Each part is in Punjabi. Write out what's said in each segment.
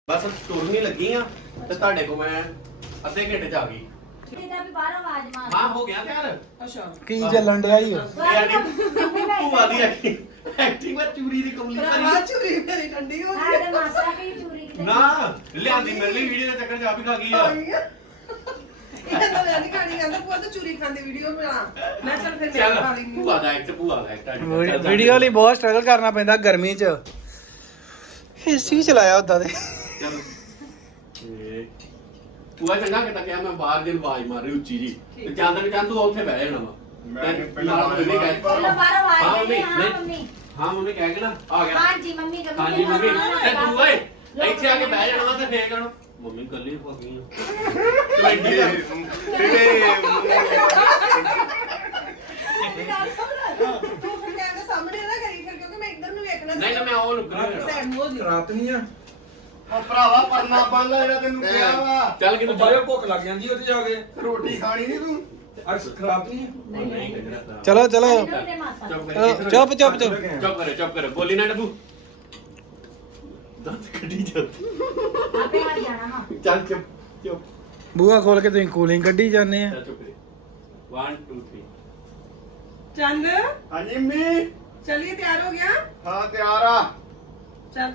ਬਸ ਤੁਰਨੀ ਲੱਗੀ ਆ ਤੇ ਤੁਹਾਡੇ ਕੋ ਮੈਂ ਅੱਧੇ ਘੰਟੇ ਚ ਆ ਗਈ। ਇਹਦਾ ਵੀ ਬਾਹਰ ਆਵਾਜ਼ ਮਾਰ। ਹਾਂ ਹੋ ਗਿਆ ਤਿਆਰ। ਅੱਛਾ ਕੀ ਚੱਲਣ ਡਿਆ ਈ ਭੂਆ ਦੀ ਐਕਟਿੰਗ ਵਿੱਚ ਚੂਰੀ ਦੀ ਕਮਲੀ ਕਰੀ। ਚੂਰੀ ਮੇਰੀ ਠੰਡੀ ਹੋ ਆਹ ਤੇ ਮਾਸਾ ਵੀ ਚੂਰੀ ਕਿਤੇ ਨਾ ਲਿਆਂਦੀ ਮੇਰੇ ਲਈ ਵੀਡੀਓ ਦੇ ਚੱਕਰ ਚ ਆਪ ਹੀ ਖਾ ਗਈ ਆ। ਗਈ ਇਹ ਤਾਂ ਨਹੀਂ ਖਾਣੀ ਕਹਿੰਦਾ ਪੂਆ ਤਾਂ ਚੂਰੀ ਖਾਂਦੀ ਵੀਡੀਓ ਬਣਾ ਮੈਂ ਚੱਲ ਫਿਰ ਮੈਂ ਖਾ ਲਈ ਭੂਆ ਦਾ ਐਕਟ ਵੀਡੀਓ ਲਈ ਬਹੁਤ ਸਟਰਗਲ ਕਰਨਾ ਪੈਂਦਾ ਗਰਮੀ 'ਚ। ਏਸੀ ਚਲਾਇਆ ਉਦਾਂ ਦੇ। ਚਲ ਭੂਆ ਚੰਗਾ ਕਿਤਾ ਕਿਹਾ ਮੈਂ ਬਾਹਰ ਦੀ ਆਵਾਜ਼ ਮਾਰ ਰਹੀ ਉੱਚੀ ਜੀ ਤੇ ਚਾਂਦਨ ਕਹਿੰਦਾ ਤੂੰ ਉੱਥੇ ਬਹਿ ਜਾਣਾ ਵਾ। ਮੈਂ ਪਹਿਲਾਂ ਚਲੋ ਬਾਹਰ ਆਵਾਜ਼ ਦੇ ਹਾਂ ਮੰਮੀ। ਹਾਂ ਮੰਮੀ ਕਹਿ ਕੇ ਨਾ ਆ ਗਿਆ। ਹਾਂਜੀ ਮੰਮੀ ਕਮੀ ਹਾਂਜੀ ਮੰਮੀ ਤੇ ਤੂੰ ਓਏ ਇੱਥੇ ਆ ਕੇ ਬਹਿ ਜਾਣਾ ਵਾ ਤੇ ਫੇਰ ਕਹਿਣਾ ਮੰਮੀ ਕੱਲੀ ਹੋ ਗਈ ਆ। ਤੂੰ ਐਡੀ ਆ। ਤੂੰ ਫਿਰ ਕਹਿੰਦਾ ਸਾਹਮਣੇ ਨਾ ਕਰੀ ਫਿਰ ਕਿਉਂਕਿ ਮੈਂ ਇੱਧਰ ਨੂੰ ਵੇਖਣਾ ਨਹੀਂ ਨਾ ਮੈਂ ਉਹ ਲੁਕਣਾ ਸਾਈਡ ਨੂੰ ਹੋ ਜੀ ਰਾਤ ਨਹੀਂ ਆ ਉਹ ਭਰਾਵਾ ਪਰਨਾ ਬੰਨ ਲੈ ਜਿਹੜਾ ਤੈਨੂੰ ਕਿਹਾ ਵਾ। ਚੱਲ ਕਿ ਤੂੰ ਬਾਰੇ ਭੁੱਖ ਲੱਗ ਜਾਂਦੀ ਉੱਥੇ ਜਾ ਕੇ ਰੋਟੀ ਖਾਣੀ ਨਹੀਂ ਤੂੰ। ਅਰਸ ਖਰਾਬ ਨਹੀਂ ਨਹੀਂ ਗਜਰਾ ਚਲੋ ਚਲੋ ਇਹਨੂੰ ਤੇ ਮਾਸਾ ਚੁੱਪ ਚੁੱਪ ਚੁੱਪ ਚੁੱਪ ਕਰ ਬੋਲੀ ਨਾ ਡੱਬੂ ਦੰਦ ਕੱਢੀ ਜਾਂਦੀ ਆਪੇ ਹਟ ਜਾਣਾ ਹਾਂ। ਚੱਲ ਚੁੱਪ ਬੂਹਾ ਖੋਲ ਕੇ ਤੁਸੀਂ ਕੂਲਿੰਗ ਕੱਢੀ ਜਾਂਦੇ ਆ। ਚੱਲ ਚੁੱਪ ਰੇ 1 2 3 ਚੰਦ ਹਾਂਜੀ ਮੰਮੀ। ਚਲਿਏ ਤਿਆਰ ਹੋ ਗਿਆ ਹਾਂ ਤਿਆਰ ਆ। ਚੱਲ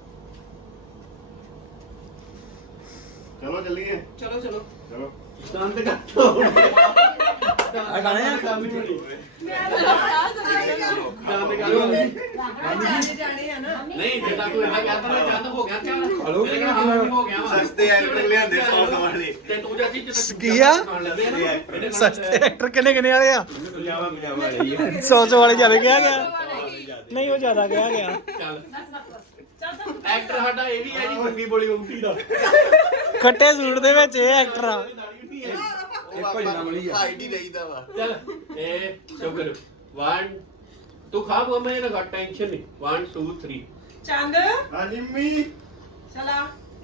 ਚਲੋ ਚੱਲੀਏ। ਚਲੋ ਚਲੋ ਚਲੋ ਦੰਦ ਕੱਢੋ ਆ ਗਾਣੇ ਆ ਕੰਮ ਨਹੀਂ ਮੈਂ ਦੰਦ ਕੱਢੋ ਜਾਣੇ ਆ ਨਾ ਨਹੀਂ ਜਿੱਦਾਂ ਤੂੰ ਇਹਨਾਂ ਕਹਿੰਦਾ ਨਾ ਚੰਦ ਹੋ ਗਿਆ ਤਿਆਰ ਹਲੋ, ਤੇਰੇ ਨਾਲ ਹਾਂ ਹੋ ਗਿਆ ਵਾ ਸਸਤੇ ਐਕਟਰ ਲਿਆਂਦੇ 100 ਵਾਲੇ। ਤੇ ਤੂੰ ਚਾਚੀ ਜਿੱਦਾਂ ਕੀ ਆ? ਸਸਤੇ ਸਸਤੇ ਐਕਟਰ ਕਿੰਨੇ ਵਾਲੇ ਆ? ਪਜਾਮਾ ਵਾਲੇ ਹੀ ਆ। 100 ਵਾਲੇ ਜ਼ਿਆਦਾ ਕਿਹਾ ਗਿਆ। ਨਹੀਂ ਉਹ ਜ਼ਿਆਦਾ ਕਿਹਾ ਗਿਆ। ਚੱਲ ਐਕਟਰ ਸਾਡਾ ਇਹ ਵੀ ਹੈ ਜੀ ਮੰਗੀ ਬੋਲੀ ਉਲਟੀ ਦਾ ਖੱਟੇ ਸੂਟ ਦੇ ਵਿੱਚ ਇਹ ਐਕਟਰ ਆ। ਇਹ ਭਜਨਾ ਵਾਲੀ ਆ ਹਾਈਟ ਹੀ ਰਹੀਦਾ ਵਾ। ਚੱਲ ਇਹ ਸ਼ੁਕਰ 1 ਤੂੰ ਖਾ ਬੋ ਮੈਂ ਨਾ ਟੈਨਸ਼ਨ ਨਹੀਂ 1 2 3 ਚੰਦ ਹਾਂਜੀ ਮੰਮੀ। ਚਲਾ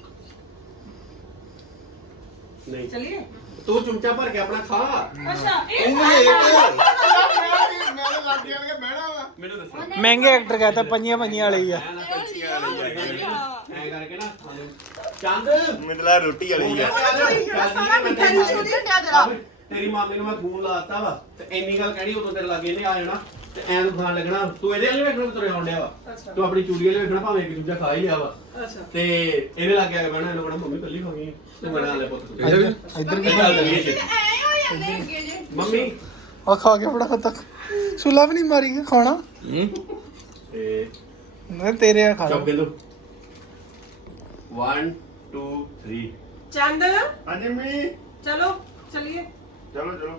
ਨਹੀਂ ਚਲਿਏ ਤੂੰ ਚਮਚਾ ਭਰ ਕੇ ਆਪਣਾ ਖਾ ਅੱਛਾ ਇਹ ਤੂੰ ਵੇਖ ਮੈਂ ਤਾਂ ਲੱਗ ਜਾਣ ਕੇ ਬਹਿਣਾ ਵਾ। ਮੈਨੂੰ ਦੱਸ ਮਹਿੰਗੇ ਐਕਟਰ ਕਹਤਾ ਪੰਜੀਆਂ ਵਾਲੇ ਹੀ ਆ। ਐ ਕਰਕੇ ਨਾ ਚੰਦ ਮਿਦਲਾ ਰੋਟੀ ਵਾਲੀ ਆ। ਤੇਰੀ ਮਾਮੀ ਨੂੰ ਮੈਂ ਫੋਨ ਲਾਤਾ ਵਾ ਤੇ ਇੰਨੀ ਗੱਲ ਕਹਿਣੀ ਉਦੋਂ ਤੇਰੇ ਲਾਗੇ ਇਹਨੇ ਆ ਜਾਣਾ ਤੇ ਐਂ ਤੂੰ ਖਾਣ ਲੱਗਣਾ ਤੂੰ ਇਹਦੇ ਵਾਲੇ ਵੇਖਣ ਤੁਰੇ ਆਉਣ ਡਿਆ ਵਾ ਤੂੰ ਆਪਣੀ ਚੂੜੀ ਵਾਲੇ ਵੇਖਣਾ ਭਾਵੇਂ ਇੱਕ ਦੂਜਾ ਖਾ ਹੀ ਲਿਆ ਵਾ ਅੱਛਾ ਤੇ ਇਹਨੇ ਲੱਗ ਗਿਆ ਬਹਿਣਾ ਇਹਨੂੰ ਕਹਿਣਾ ਮੰਮੀ ਕੱਲੀ ਖਾ ਗਈ ਤੂੰ ਬਣਾ ਲੈ ਪੁੱਤ ਤੂੰ ਇੱਧਰ ਕੀ ਗੱਲ ਕਰੀਏ ਜੀ ਮੰਮੀ ਆ ਖਾ ਕੇ ਬੜਾ ਤੱਕ ਸੁਲਾ ਵੀ ਨਹੀਂ ਮਾਰੀ ਖਾਣਾ। ਤੇ ਮੈਂ ਤੇਰੇ ਆ ਖਾ ਚੁੱਪ ਕੇ ਤੂੰ 1 2 3 ਚੰਦ ਹਾਂਜੀ ਮੰਮੀ। ਚਲੋ ਚਲਿਏ ਚਲੋ ਚਲੋ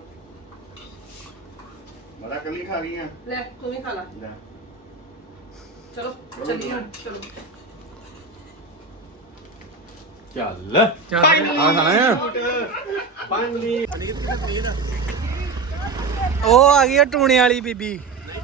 ਬੜਾ ਕੱਲੀ ਖਾ ਰਹੀ ਆ। ਲੈ ਤੂੰ ਵੀ ਖਾ ਲੈ ਲੈ ਚਲੋ ਚੱਲੀਏ ਹੁਣ, ਚਲੋ ਚੱਲ ਆ ਖਾਣਾ ਆ ਫਾਈਨਲੀ ਉਹ ਆ ਗਈ ਆ ਟੂਣੇ ਵਾਲੀ ਬੀਬੀ।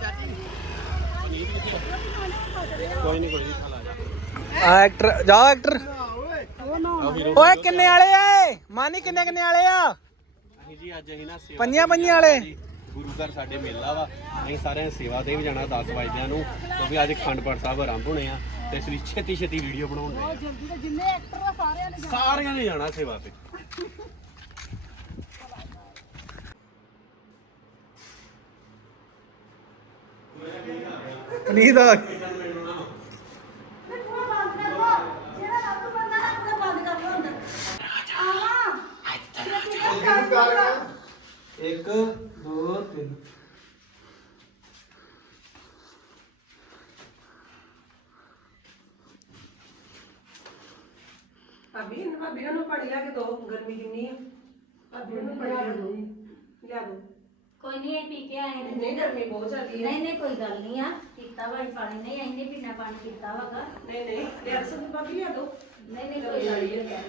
ਕੋਈ ਨਹੀਂ ਖਾ ਲਾ ਆ ਐਕਟਰ ਜਾ ਐਕਟਰ। ਓਏ ਕਿੰਨੇ ਵਾਲੇ ਆ? ਮਾਨੀ ਕਿੰਨੇ ਵਾਲੇ ਆ? ਅਸੀਂ ਜੀ ਅੱਜ ਅਸੀਂ ਨਾ ਸੇਵਾ ਪੰਜੀਆਂ ਵਾਲੇ ਗੁਰੂ ਘਰ ਸਾਡੇ ਮੇਲਾ ਵਾ ਅਸੀਂ ਸਾਰਿਆਂ ਸੇਵਾ ਦੇ ਵੀ ਜਾਣਾ 10 ਵਜੇ ਨੂੰ ਕਿਉਂਕਿ ਅੱਜ ਅਖੰਡ ਪਾਠ ਸਾਹਿਬ ਆਰੰਭ ਹੋਣੇ ਆ ਤੇ ਇਸ ਲਈ ਛੇਤੀ ਵੀਡੀਓ ਬਣਾਉਣ ਦੇ ਆ ਜਿੰਨੇ ਐਕਟਰ ਆ ਸਾਰਿਆਂ ਨੇ ਜਾਣਾ ਸੇਵਾ ਤੇ ਪਨੀਰ ਆ ਇੱਕ ਦੋ ਤਿੰਨ। ਭਾਬੀ ਨੂੰ ਪਾਣੀ ਲਿਆ ਕੇ ਦੋ ਗਰਮੀ ਕਿੰਨੀ ਆ ਭਾਬੀ ਨੂੰ ਪਾਣੀ ਲਿਆ ਦੋ ਕੋਈ ਨਹੀਂ ਇਹ ਪੀ ਕੇ ਆਏ ਨੇ ਨਹੀਂ ਗਰਮੀ ਬਹੁਤ ਜ਼ਿਆਦੀ ਹੈ ਨਹੀਂ ਨਹੀਂ ਕੋਈ ਗੱਲ ਨਹੀਂ ਆ ਪੀਤਾ ਵਾ ਅਸੀਂ ਪਾਣੀ ਨਹੀਂ ਆਈਨੇ ਪੀਣਾ ਪਾਣੀ ਪੀਤਾ ਵਾਗਾ ਨਹੀਂ ਨਹੀਂ ਲਿਆ ਸਭ ਭਾਬੀ ਲਿਆ ਦੋ ਨਹੀਂ ਨਹੀਂ ਕੋਈ ਗੱਲ ਨਹੀਂ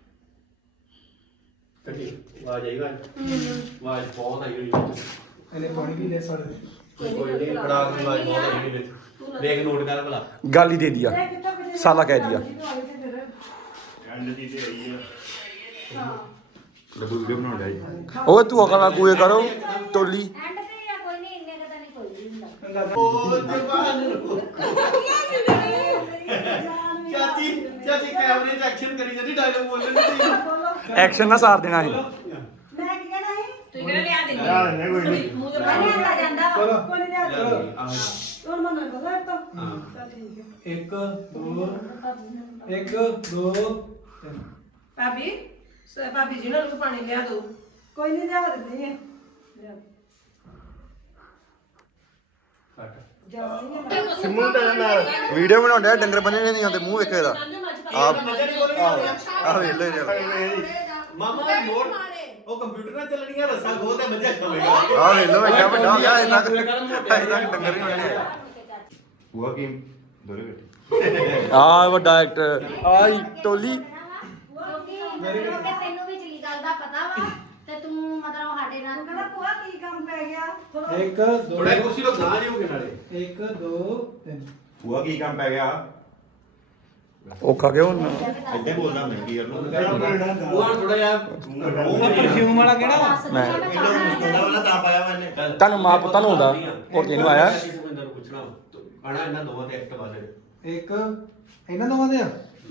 ਕੱਢੀ ਆਵਾਜ਼ ਆਈ ਆਵਾਜ਼ ਬਹੁਤ ਆਈ ਹੋਈ ਵਿੱਚ ਇਹਨੇ ਪਾਣੀ ਵੀ ਲੈ ਸਕਦੇ। ਕੋਈ ਨਹੀਂ ਖੜਾ ਦੀ ਆਵਾਜ਼ ਬਹੁਤ ਆਈ ਹੋਈ ਵਿੱਚ ਦੇਖ ਨੋਟ ਕਰ ਭਲਾ ਗੱਲ ਹੀ ਦੇ ਦਿਆ ਸਾਲਾ ਕਹਿ ਦਿਆ ਐਂਡ ਦੀ ਤੇ ਆਈ ਆ। ਲੱਡੂ ਵੀਡੀਓ ਬਣਾਉਣ ਲਿਆ ਜੀ ਓਏ ਤੂੰ ਅਕਲ ਨਾਲ ਕੂਏ ਕਰੋ ਟੋਲੀ ਐਂਡ ਤੇ ਆ ਕੋਈ ਨਹੀਂ ਇੰਨੇ ਕਦਾ ਨਹੀਂ ਕੋਈ ਵੀ ਹੁੰਦਾ ਉਹ ਜਵਾਨ ਚਾਚੀ ਚਾਚੀ ਕੈਮਰੇ 'ਚ ਐਕਸ਼ਨ ਕਰੀ ਜਾਂਦੀ ਡਾਇਲੌਗ ਬੋਲਣ ਦੀ ਐਕਸ਼ਨ ਨਾ ਸਾਰ ਦੇਣਾ ਸੀ ਮੈਂ ਕੀ ਕਹਿਣਾ ਸੀ ਤੂੰ ਕਿਹੜਾ ਲਿਆ ਦੇ ਯਾਰ ਨਹੀਂ ਕੋਈ ਨਹੀਂ ਮੂੰਹ ਤੇ ਪਾਣੀ ਆ ਜਾਂਦਾ ਵਾ ਕੋਈ ਨਹੀਂ ਲਿਆ ਚਲੋ ਹੁਣ ਮੰਨ ਲਓ ਲੈ ਤਾਂ ਚੱਲ ਠੀਕ ਹੈ 1 2 1 2 3 ਭਾਬੀ ਭਾਬੀ ਜੀ ਨੂੰ ਪਾਣੀ ਲਿਆ ਦੋ ਕੋਈ ਨਹੀਂ ਲਿਆ ਦਿੰਦੀ ਹੈ ਸਿਮੂ ਦਾ ਨਾਲ ਵੀਡੀਓ ਬਣਾਉਂਦੇ ਡੰਗਰ ਬੰਨੇ ਨਹੀਂ ਆਉਂਦੇ ਮੂੰਹ ਵੇਖੋ ਇਹਦਾ ਆਪ ਮਜ਼ਾ ਨਹੀਂ ਬੋਲਣਾ ਆ ਵੇਖ ਲੋ ਇਹਦੇ ਮਾਮਾ ਦਾ ਮੋੜ ਉਹ ਕੰਪਿਊਟਰ ਨਾਲ ਚੱਲਣੀਆਂ ਰੱਸਾ ਖੋਲ ਤੇ ਮੱਝਾਂ ਖਾਵੇਗਾ ਆ ਵੇਖ ਲੋ ਐਡਾ ਵੱਡਾ ਹੋ ਗਿਆ ਇੰਨਾ ਡੰਗਰ ਨਹੀਂ ਹੋਣੇ ਹੁਆ ਕੀ ਦੋਰੇ ਬੈਠੇ ਆ ਵੱਡਾ ਐਕਟਰ ਆਈ ਟੋਲੀ ਕਿਉਂਕਿ ਤੈਨੂੰ ਵੀ ਚਲੀ ਗੱਲ ਦਾ ਪਤਾ ਵਾ ਤੇ ਤੂੰ ਮਤਲਬ ਸਾਡੇ ਨਾਲ ਕਹਿੰਦਾ ਭੂਆ ਕੀ ਕੰਮ ਪੈ ਗਿਆ 1 2 ਥੋੜਾ ਕੁਰਸੀ ਤੋਂ ਗਾਂ ਜਿਓਗੇ ਨਾਲੇ 1 2 3 ਹੁਆ ਕੀ ਕੰਮ ਪੈ ਗਿਆ ਔਖਾ ਕਿਉਂ ਹੁਣ ਇੱਦਾਂ ਬੋਲਦਾ ਮੈਂ ਕੀ ਕਰਨਾ ਉਹ ਥੋੜਾ ਜਿਹਾ ਪਰਫਿਊਮ ਵਾਲਾ ਕਿਹੜਾ ਵਾ ਮੈਂ ਮੁੰਡਾ ਵਾਲਾ ਤਾਂ ਪਾਇਆ ਮੈਨੇ ਤੁਹਾਨੂੰ ਮਾਂ ਪੁੱਤਾਂ ਨੂੰ ਹੁੰਦਾ ਹੋਰ ਕਿਹਨੂੰ ਆਇਆ ਸੁਖਿੰਦਰ ਨੂੰ ਪੁੱਛਣਾ ਆਣਾ ਇਹਨਾਂ ਦੋਵਾਂ ਤੇ ਐਕਟ ਵਾਲੇ 1 ਇਹਨਾਂ ਦੋਵਾਂ ਦੇ ਆ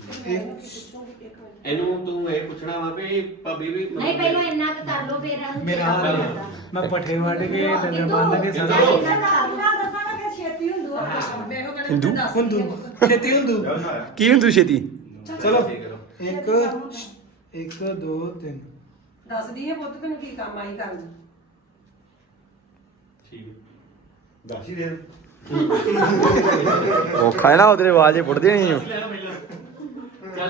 ਇਹਨੂੰ ਤੂੰ ਇਹ ਪੁੱਛਣਾ ਵਾ ਵੀ ਭਾਬੀ ਵੀ ਨਹੀਂ ਪਹਿਲਾਂ ਇੰਨਾ ਕੁ ਕਰ ਲੋ ਫਿਰ ਉਹਨੂੰ ਮੇਰਾ ਚੇਤਾ ਹਾਲ ਕਰਦਾ। ਮੈਂ ਪੱਠੇ ਵੱਢ ਕੇ ਡੰਗਰ ਬੰਨ ਕੇ ਸਾਰਾ ਚਲੋ। ਦੱਸਾਂਗਾ ਕਿ ਛੇਤੀ ਹੁੰਦੂ ਹਿੰਦੂ ਹੁੰਦੂ ਛੇਤੀ ਹੁੰਦੂ ਕੀ ਹੁੰਦੂ ਛੇਤੀ ਚਲੋ ਠੀਕ ਕਰੋ 1 2 3 ਦੱਸਦੀ ਹੈ ਪੁੱਤ ਤੈਨੂੰ ਕੀ ਕੰਮ ਆਈ ਕਰਨ ਠੀਕ ਦੱਸ ਹੀ ਦੇ ਔਖਾ ਹੈ ਨਾ ਉਹਦੇ ਆਵਾਜ਼ ਫੁੱਟਦੀ ਨਹੀਂ ਚੱਲ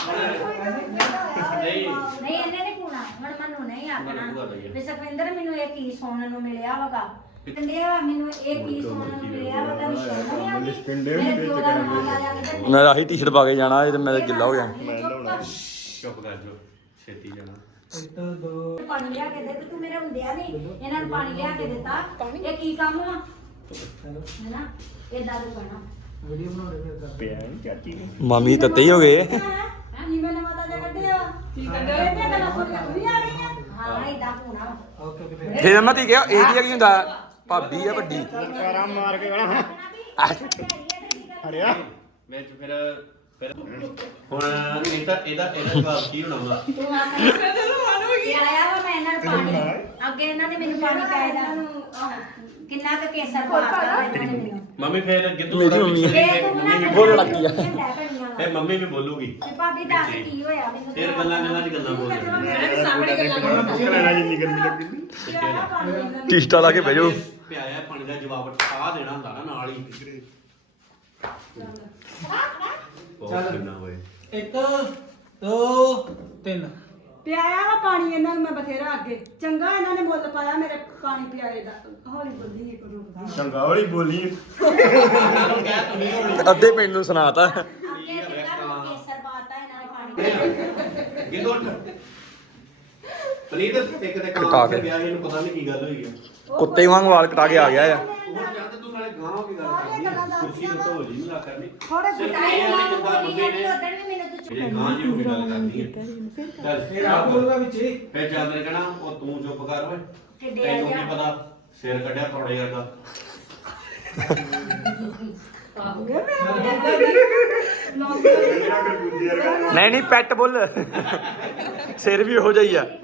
ਨਹੀਂ ਨਹੀਂ ਇਹਨੇ ਨਹੀਂ ਪੂਣਾ ਹੁਣ ਮੈਨੂੰ ਨਹੀਂ ਆਖਣਾ ਵੀ ਸੁਖਵਿੰਦਰ ਮੈਨੂੰ ਇਹ ਕੀ ਸੁਣਨ ਨੂੰ ਮਿਲਿਆ ਵਗਾ ਕਹਿੰਦਿਆ ਮੈਨੂੰ ਇਹ ਕੀ ਸੁਣਨ ਨੂੰ ਮਿਲਿਆ ਵਾ ਤਾਂ ਸ਼ਰਮ ਨਹੀਂ ਆਉਂਦੀ ਮੇਰੇ ਪਿਓ ਦਾ ਨਾਮ ਆ ਜਾ ਕੇ ਮੈਂ ਆਹੀ ਟੀ-ਸ਼ਰਟ ਪਾ ਕੇ ਜਾਣਾ ਇਹ ਤੇ ਮੇਰਾ ਗਿੱਲਾ ਹੋ ਗਿਆ ਚੁੱਪ ਕਰ ਜੋ ਛੇਤੀ ਜਾਣਾ 1 2 ਪਾਣੀ ਲਿਆ ਕੇ ਦੇ ਤੇ ਤੂੰ ਮੇਰੇ ਹੁੰਦਿਆ ਨਹੀਂ ਇਹਨਾਂ ਨੂੰ ਪਾਣੀ ਲਿਆ ਕੇ ਦਿੱਤਾ ਇਹ ਕੀ ਕੰਮ ਵਾ ਹੈਨਾ ਏਦਾਂ ਤੂੰ ਕਹਿਣਾ ਵੀਡੀਓ ਬਣਾਉਣੇ ਫਿਰ ਤਾਂ ਪਿਆ ਨਹੀਂ ਚਾਚੀ ਮਾਮੀ ਤੱਤੇ ਹੀ ਹੋ ਗਏ ਕੀ ਮੈਂ ਨਵਾਂ ਤਾਂ ਕੱਢਿਆ ਕੀ ਕੱਢਿਆ ਇਹ ਗੱਲਾਂ ਸੁਣ ਕੇ ਨਹੀਂ ਆ ਰਹੀਆਂ ਹਾਂ ਏਦਾਂ ਪੂਣਾ ਵਾ ਓਕੇ ਓਕੇ ਫਿਰ ਫੇਰ ਮੈਂ ਤੀ ਕਿਹਾ ਇਹ ਕੀ ਹੁੰਦਾ ਭਾਬੀ ਆ ਵੱਡੀ ਆਰਾਮ ਮਾਰ ਕੇ ਗਣਾ ਹਰਿਆ ਵਿੱਚ ਫਿਰ ਹੁਣ ਇਹਦਾ ਜਵਾਬ ਕੀ ਹੋਣਾ ਵਾ ਤੂੰ ਆਇਆ ਵਾ ਮੈਂ ਇਹਨਾਂ ਨੂੰ ਪਾਣੀ ਅੱਗੇ ਇਹਨਾਂ ਨੇ ਮੈਨੂੰ ਪਾਣੀ ਪਾਇਆ ਕਿੰਨਾ ਕੁ ਕੇਸਰ ਪਾਤਾ ਇਹਨਾਂ ਨੇ ਮੈਨੂੰ ਮੰਮੀ ਫੇਰ ਅੱਗੇ ਤੂੰ ਮੇਰੀ ਮੰਮੀ ਫੇਰ ਤੂੰ ਨਾ ਬੋਲਣ ਲੱਗ ਗਈ ਆ। ਇਹ ਮੰਮੀ ਵੀ ਬੋਲੂਗੀ ਤੇ ਭਾਬੀ ਦੱਸ ਕੀ ਹੋਇਆ ਮੈਨੂੰ ਫੇਰ ਗੱਲਾਂ 'ਚ ਗੱਲਾਂ ਬੋਲਣਗੀਆਂ ਸਾਹਮਣੇ ਗੱਲਾਂ ਲੈਣਾ ਜਿੰਨੀ ਗਰਮੀ ਲੱਗਦੀ ਟੀਸਟਾ ਲਾ ਕੇ ਬਹਿ ਜਾਓ ਪਿਆਇਆ ਪਾਣੀ ਦਾ ਜਵਾਬ ਆ ਦੇਣਾ ਹੁੰਦਾ ਨਾ ਨਾਲ ਹੀ ਬਹੁਤ ਕਿੰਨਾ ਹੋਏ 1 2 3 ਪਿਆਇਆ ਵਾ ਪਾਣੀ ਇਹਨਾਂ ਨੂੰ ਮੈਂ ਬਥੇਰਾ ਅੱਗੇ ਚੰਗਾ ਇਹਨਾਂ ਨੇ ਮੁੱਲ ਪਾਇਆ ਮੇਰੇ ਪਾਣੀ ਪਿਆਏ ਦਾ ਹੌਲੀ ਬੋਲੀ ਇੱਕ ਰੁਕ ਚੰਗਾ ਵਾਲੀ ਬੋਲੀ ਅੱਧੇ ਪਿੰਡ ਨੂੰ ਸੁਣਾਤਾ ਅੱਗੇ ਚੰਗਾ ਕੇਸਰ ਪਾਤਾ ਇਹਨਾਂ ਨੇ ਪਾਣੀ ਗਿੱਦੋ ਪਨੀਰ ਇੱਕ ਤੇ ਕਟਾ ਕਾਂ ਕੇ। ਤੇ ਵਿਆਹ ਇਹਨੂੰ ਪਤਾ ਨਹੀਂ ਕੀ ਗੱਲ ਹੋਈ ਆ ਕੁੱਤੇ ਵਾਂਗ ਵਾਲ ਕਟਾ ਕੇ ਆ ਗਿਆ ਆ ਉਹ ਜਦ ਤੂੰ ਨਾਲੇ ਗਾਂ ਕੀ ਗੱਲ ਕਰਦੀ ਆ ਕੁਰਸੀ ਤੋਂ ਢੋਲ ਜੀ ਨਾ ਕਰਨੀ ਥੋੜੇ ਸਿਰਫ ਤਾਈ ਇਹ ਮਾਂ ਵੀ ਨੂੰ ਚੁੱਪਾ ਬੋਲੀ ਬੰਦੇ ਜਾਂਦੀ ਨੇ ਉਦੋਂ ਵੀ ਮੈਨੂੰ ਤੂੰ ਜਿਹੜੇ ਗਾਂ ਜੀ ਹੋ ਕੇ ਗੱਲ ਕਰਦੀ ਹੈ ਚੱਲ ਇਹ ਆਪ ਬੋਲਦਾ ਵਿੱਚ ਹੀ ਫੇਰ ਜਾਂਦੇ ਕਹਿਣਾ ਉਹ ਤੂੰ ਚੁੱਪ ਕਰ ਓਏ ਟਿੱਡੇ ਤੈਨੂੰ ਆ ਕੀ ਪਤਾ ਸਿਰ ਕੱਢਿਆ ਥੋੜੇ ਵਰਗਾ ਨਹੀਂ ਨਹੀਂ ਪੈਟ ਬੁੱਲ ਸਿਰ ਵੀ ਉਹੋ ਜਿਹਾ ਹੀ ਆ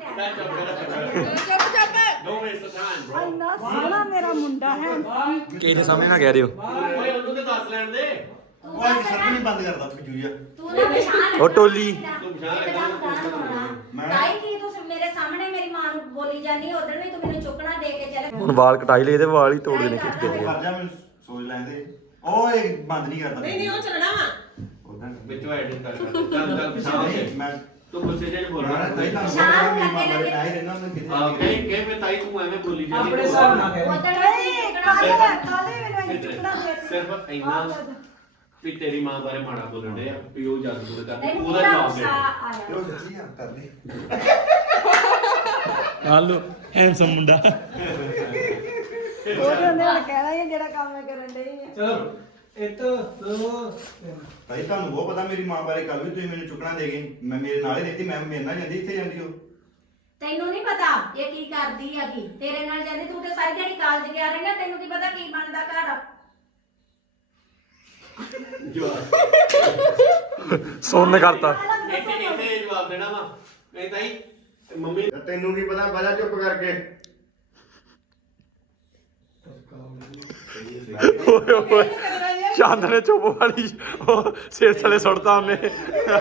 Don't waste the time, bro. ਇੰਨਾ ਸੋਹਣਾ ਮੇਰਾ ਮੁੰਡਾ ਹੈ ਕਿਸੇ ਦੇ ਸਾਹਮਣੇ ਨਾ ਕਹਿ ਦਿਓ ਓਏ ਉਹਨੂੰ ਤੇ ਦੱਸ ਲੈਣ ਦੇ ਉਹ ਅੱਜ ਸਭ ਨਹੀਂ ਬੰਦ ਕਰਦਾ ਪਿਜੂਰੀਆ ਤੂੰ ਨਾ ਪਛਾਣ ਉਹ ਟੋਲੀ। ਤੂੰ ਪਛਾਣ ਲੈ। ਤਾਈ ਕੀ ਤੂੰ ਮੇਰੇ ਸਾਹਮਣੇ ਮੇਰੀ ਮਾਂ ਨੂੰ ਬੋਲੀ ਜਾਂਦੀ ਉਦੋਂ ਵੀ ਤੂੰ ਮੈਨੂੰ ਚੁੱਕਣਾ ਦੇ ਕੇ ਚੱਲ ਹੁਣ ਵਾਲ ਕਟਾਈ ਲਏ ਤੇ ਵਾਲ ਹੀ ਤੋੜ ਦੇਣੇ ਖਿੱਚ ਕੇ ਕਰ ਜਾ ਮੈਨੂੰ ਸੋਚ ਲੈਂਦੇ ਉਹ ਇਹ ਬੰਦ ਨਹੀਂ ਕਰਦਾ ਨਹੀਂ ਉਹ ਚੱਲਣਾ ਵਾ ਉਹਦਾ ਵਿੱਚੋਂ ਐਡਿਟ ਕਰ ਚੱਲ ਚੱਲ ਪਛਾਣ ਮੈਂ ਤੂੰ ਗੁੱਸੇ ਜਿਹੇ ਬੋਲ ਮੈਂ ਰਿਹਾ ਤਾਂ ਸ਼ਾਮ ਮੇਰੀ ਮਾਂ ਲੱਗੇ ਬਾਰੇ ਲੱਗੇ। ਨਹੀਂ ਰਹਿਣਾ ਮੈਂ ਕਿਤੇ ਹਾਂ ਨਹੀਂ ਕਹੇ ਫੇ ਤਾਈ ਤੂੰ ਐਵੇਂ ਬੋਲੀ ਜਾਂਦੀ ਆਪਣੇ ਹਿਸਾਬ ਨਾਲ ਕਹਿ ਉਦੋਂ ਵੀ ਕਾਲੇ ਮੈਨੂੰ ਚੁੱਕਣਾ ਦੇ ਸਿਰਫ ਇੰਨਾ ਵੀ ਤੇਰੀ ਮਾਂ ਬਾਰੇ ਮਾੜਾ ਬੋਲਣ ਦੇ ਆ ਵੀ ਉਹ ਜੱਜ ਬੁੱਧ ਕਰਦੀ ਨਹੀਂ ਉਹਦਾ ਪੂਰਾ ਜਵਾਬ ਗੁੱਸਾ ਦੇ ਉਹ ਆਇਆ ਸੱਚੀ ਆ ਕਰਦੀ ਹਾਲੋ ਹੈਂਸਮ ਮੁੰਡਾ ਉਹਦੇ ਨਾਲ ਕਹਿਣਾ ਹੀ ਜਿਹੜਾ ਕੰਮ ਮੈਂ ਕਰਨ ਡਈ ਆ ਚਲੋ 1 2 3 ਭਾਈ ਤੁਹਾਨੂੰ ਉਹ ਪਤਾ ਮੇਰੀ ਮਾਂ ਬਾਰੇ ਕੱਲ ਵੀ ਤੁਸੀਂ ਮੈਨੂੰ ਚੁੱਕਣਾ ਦੇ ਗਏ ਮੈਂ ਮੇਰੇ ਨਾਲ ਹੀ ਰਹਿੰਦੀ ਮੈਂ ਮੇਰੇ ਨਾਲ ਜਾਂਦੀ ਇੱਥੇ ਜਾਂਦੀ ਉਹ ਤੈਨੂੰ ਨਹੀਂ ਪਤਾ ਇਹ ਕੀ ਕਰਦੀ ਹੈਗੀ ਤੇਰੇ ਨਾਲ ਜਾਂਦੀ ਤੂੰ ਤੇ ਸਾਰੀ ਦਿਹਾੜੀ ਕਾਲਜ ਗਿਆ ਰਹੇਗਾ ਤੈਨੂੰ ਕੀ ਪਤਾ ਕੀ ਬਣਦਾ ਘਰ ਜਵਾਬ ਸੋਨ ਕਰਤਾ ਇੱਥੇ ਜਵਾਬ ਦੇਣਾ ਵਾ ਨਹੀਂ ਤਾਈ ਮੰਮੀ ਤੈਨੂੰ ਕੀ ਪਤਾ ਬਜਾ ਚੁੱਪ ਕਰਕੇ ਓਏ ਓਏ ਚੰਦ ਨੇ ਚੁੱਪ ਵਾਲੀ ਉਹ ਸਿਰ ਥਲੇ ਸੁੱਟਤਾ ਉਹਨੇ ਇਹਨੇ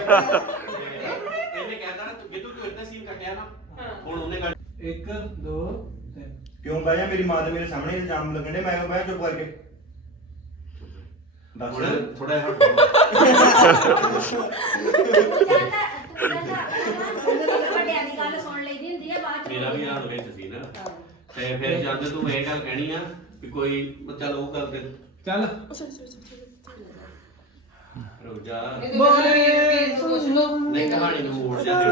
ਕਹਿੰਦਾ ਨਾ ਜਿੱਦੂ ਤੂੰ ਇੱਦਾਂ ਸੀਨ ਕੱਟਿਆ ਨਾ ਹੁਣ ਉਹਨੇ ਕੱਟ 1 2 3 ਕਿਉਂ ਬਾਜਾ ਮੇਰੀ ਮਾਂ ਦੇ ਮੇਰੇ ਸਾਹਮਣੇ ਇਲਜ਼ਾਮ ਲੱਗਣ ਦੇ ਮੈਂ ਬਹਿ ਚੁੱਪ ਕਰਕੇ ਦੱਸ ਹੁਣ ਥੋੜਾ ਜਿਹਾ ਵੱਡਿਆਂ ਦੀ ਗੱਲ ਸੁਣ ਲਈਦੀ ਹੁੰਦੀ ਆ ਬਾਅਦ ਚ ਮੇਰਾ ਵੀ ਹਾਲ ਵਿੱਚ ਸੀ ਨਾ ਤੇ ਫਿਰ ਜਦ ਤੂੰ ਇਹ ਗੱਲ ਕਹਿਣੀ ਆ ਵੀ ਕੋਈ ਚੱਲ ਉਹ ਗੱਲ ਤੇ ਚੱਲ ਰੁਕ ਜਾ ਬੋਲੇ ਨਹੀਂ ਕਹਾਣੀ ਨੂੰ ਮੋੜ ਜਾ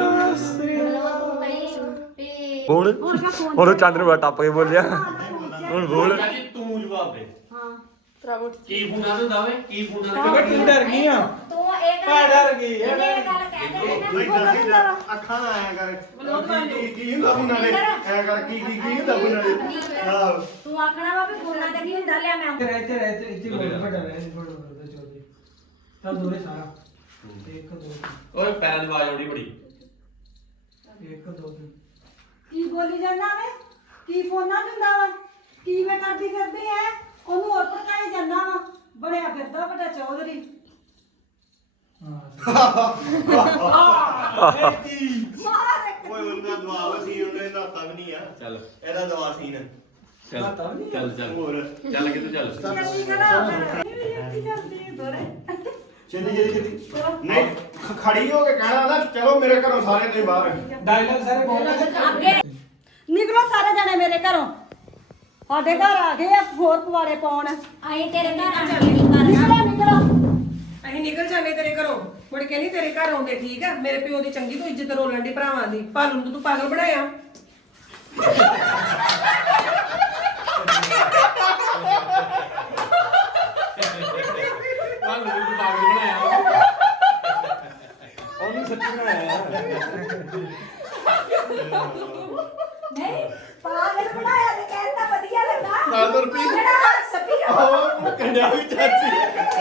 ਬੋਲ ਹੁਣ ਚੰਦ ਨੂੰ ਟੱਪ ਕੇ ਬੋਲਿਆ ਹੁਣ ਬੋਲ ਚਾਚੀ ਤੂੰ ਜਵਾਬ ਦੇ ਹਾਂ ਕੀ ਫੋਨਾਂ ਨੂੰ ਦਾਵੇ ਕੀ ਫੋਨਾਂ ਨੂੰ ਤੂੰ ਡਰ ਗਈ ਆ ਤੂੰ ਇਹ ਮੈਂ ਡਰ ਗਈ। ਇਹਨੇ ਇਹ ਗੱਲ ਕਹਿ ਦੇ ਅੱਖਾਂ ਨਾਲ ਆਇਆ ਕਰ ਕੀ ਹੁੰਦਾ ਫੋਨਾਂ ਦੇ ਐ ਕਰ ਕੀ ਹੁੰਦਾ ਫੋਨਾਂ ਦੇ ਹਾਂ ਤੂੰ ਆਖਣਾ ਵਾ ਵੀ ਫੋਨਾਂ ਤੇ ਕੀ ਹੁੰਦਾ ਲਿਆ ਮੈਂ ਇੱਥੇ ਬੋਲ ਫਟਾ ਰਹਿ ਫੋਟੋ ਦੇ ਚੋਦੀ ਚੱਲ ਦੋਰੇ ਸਾਰਾ 1 2 ਓਏ ਪੈਰਾਂ ਦੀ ਆਵਾਜ਼ ਆਉਣੀ ਬੜੀ 1 2 ਕੀ ਬੋਲੀ ਜਾਂਦਾ ਵੇ ਕੀ ਫੋਨਾਂ ਦਿੰਦਾ ਵਾ ਕੀ ਮੈਂ ਕਰਦੀ ਫਿਰਦੀ ਐ ਉਹਨੂੰ ਹੋਰ ਭੜਕਾਈ ਜਾਂਦਾ ਵਾ ਬਣਿਆ ਫਿਰਦਾ ਵੱਡਾ ਚੌਧਰੀ ਮਾਰ ਇੱਕ ਓਏ ਉਹਨਾਂ ਦਵਾ ਸੀ ਉਹਨੇ ਦਾਤਾ ਵੀ ਨਹੀਂ ਆ ਚੱਲ ਇਹਦਾ ਦਵਾ ਸੀ ਨਾ ਚੱਲ ਚੱਲ ਹੋਰ ਚੱਲ ਕਿਤੇ ਚੱਲ ਜਲਦੀ ਕਰੋ ਫਿਰ ਜਲਦੀ ਦੋਰੇ ਛੇਤੀ ਨਹੀਂ ਖੜੀ ਹੋ ਕੇ ਕਹਿਣਾ ਨਾ ਚਲੋ ਮੇਰੇ ਘਰੋਂ ਸਾਰੇ ਤੁਸੀਂ ਬਾਹਰ ਡਾਇਲੌਗ ਸਾਰੇ ਬੋਲ ਅੱਗੇ ਨਿਕਲੋ ਸਾਰੇ ਜਣੇ ਮੇਰੇ ਘਰੋਂ ਸਾਡੇ ਘਰ ਆ ਗਏ ਆ ਹੋਰ ਪਵਾੜੇ ਪਾਉਣ ਅਸੀਂ ਤੇਰੇ ਘਰ ਆਣੀ ਨਹੀਂ ਕਰਨਾ ਨਿਕਲੋ ਅਸੀਂ ਨਿਕਲ ਜਾਂਦੇ ਤੇਰੇ ਘਰੋਂ ਮੁੜ ਕੇ ਨਹੀਂ ਤੇਰੇ ਘਰ ਆਉਂਦੇ ਠੀਕ ਆ ਮੇਰੇ ਪਿਓ ਦੀ ਚੰਗੀ ਤੋਂ ਇੱਜ਼ਤ ਰੋਲਣ ਦੀ ਭਰਾਵਾਂ ਦੀ ਭਾਲੂ ਨੂੰ ਤੂੰ ਪਾਗਲ ਬਣਾਇਆ ਕੱਲ ਨੂੰ ਪਾਗਲ ਬਣਾਇਆ ਉਹਨੂੰ ਸੱਚੀ ਬਣਾਇਆ ਨਹੀਂ ਪਾਗਲ ਬਣਾਇਆ ਤੇ ਕਹਿੰਦਾ ਵਧੀਆ ਲੱਗਾ ਨਾਲ ਤੁਰ ਪਈ। ਜਿਹੜਾ ਸੱਪੀ ਉਹ ਕੰਡਿਆ ਵੀ ਚਾਚੀ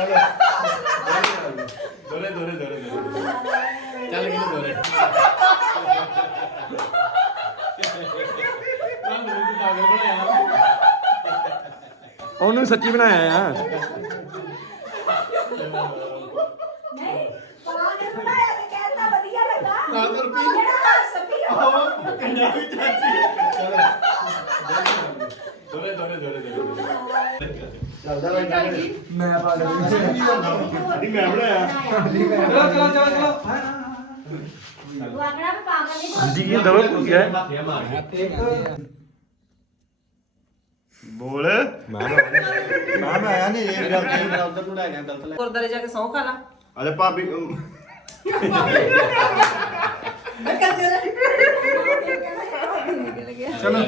ਦੋਰੇ ਚੱਲ ਕਿਤੇ ਦੋਰੇ ਕੱਲ ਨੂੰ ਪਾਗਲ ਬਣਾਇਆ ਉਹਨੂੰ ਸੱਚੀ ਬਣਾਇਆ ਆ ਨਹੀਂ ਪਾਗਲ ਬਣਾਇਆ ਤੇ ਕਹਿੰਦਾ ਵਧੀਆ ਲੱਗਾ ਨਾਲ ਤੁਰ ਪਈ। ਜਿਹੜਾ ਸੱਪੀ ਉਹ ਕੰਡਿਆ ਵੀ ਚਾਚੀ ਦੋਰੇ ਚੱਲਦਾ ਬੈਠਾ ਮੈਂ ਪਾਗਲ ਨਹੀਂ ਮੈਂ ਬਣਾਇਆ ਚਲੋ ਤੂੰ ਆਖਣਾ ਵੀ ਪਾਗਲ ਨਹੀਂ ਹਾਂਜੀ ਕੀ ਹੁੰਦਾ ਵਾ ਕੀ ਹੈ ਮਾਥਿਆ ਮਾਰ ਬੋਲ ਮੈਂ ਆਇਆ ਨਹੀਂ ਇਹ ਗੱਲ ਤੇ ਮੇਰਾ ਉਧਰ ਨੂੰ ਲੈ ਗਿਆ ਗਲਤ ਲੈ ਗੁਰਦਾਰੇ ਜਾ ਕੇ ਸਹੁੰ ਖਾ ਲਾ ਅਰੇ ਭਾਬੀ ਮੈਂ ਕਹਿੰਦੀ ਚਲੋ